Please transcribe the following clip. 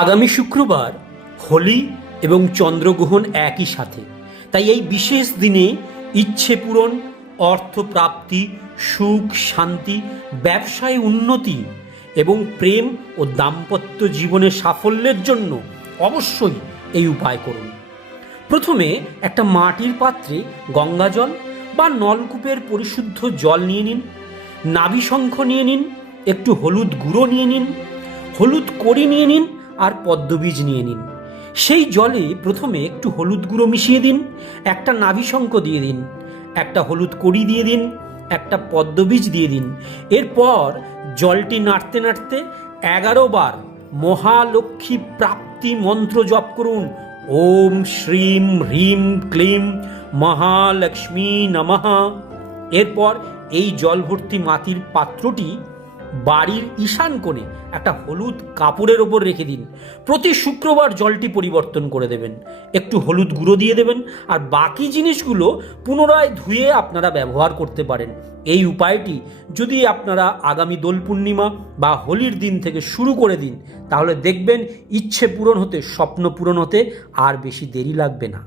আগামী শুক্রবার হোলি এবং চন্দ্রগ্রহণ একই সাথে, তাই এই বিশেষ দিনে ইচ্ছে পূরণ, অর্থপ্রাপ্তি, সুখ শান্তি, ব্যবসায় উন্নতি এবং প্রেম ও দাম্পত্য জীবনের সাফল্যের জন্য অবশ্যই এই উপায় করুন। প্রথমে একটা মাটির পাত্রে গঙ্গাজল বা নলকূপের পরিশুদ্ধ জল নিয়ে নিন, নাভিশঙ্খ নিয়ে নিন, একটু হলুদ গুঁড়ো নিয়ে নিন, হলুদ কড়ি নিয়ে নিন আর পদ্মবীজ নিয়ে নিন। সেই জলে প্রথমে একটু হলুদ গুঁড়ো মিশিয়ে দিন, একটা নাভিশঙ্খ দিয়ে দিন, একটা হলুদ কড়ি দিয়ে দিন, একটা পদ্মবীজ দিয়ে দিন। এরপর জলটি নাড়তে নাড়তে 11 বার মহালক্ষ্মী প্রাপ্তি মন্ত্র জপ করুন। ওম শ্রীম হ্রিম ক্লিম মহালক্ষ্মী নমঃ। এরপর এই জল ভর্তি মাটির পাত্রটি বাড়ির ঈশান কোণে একটা হলুদ কাপড়ের ওপর রেখে দিন। প্রতি শুক্রবার জলটি পরিবর্তন করে দেবেন, একটু হলুদ গুঁড়ো দিয়ে দেবেন, আর বাকি জিনিসগুলো পুনরায় ধুয়ে আপনারা ব্যবহার করতে পারেন। এই উপায়টি যদি আপনারা আগামী দোল পূর্ণিমা বা হোলির দিন থেকে শুরু করে দিন, তাহলে দেখবেন ইচ্ছে পূরণ হতে, স্বপ্ন পূরণ হতে আর বেশি দেরি লাগবে না।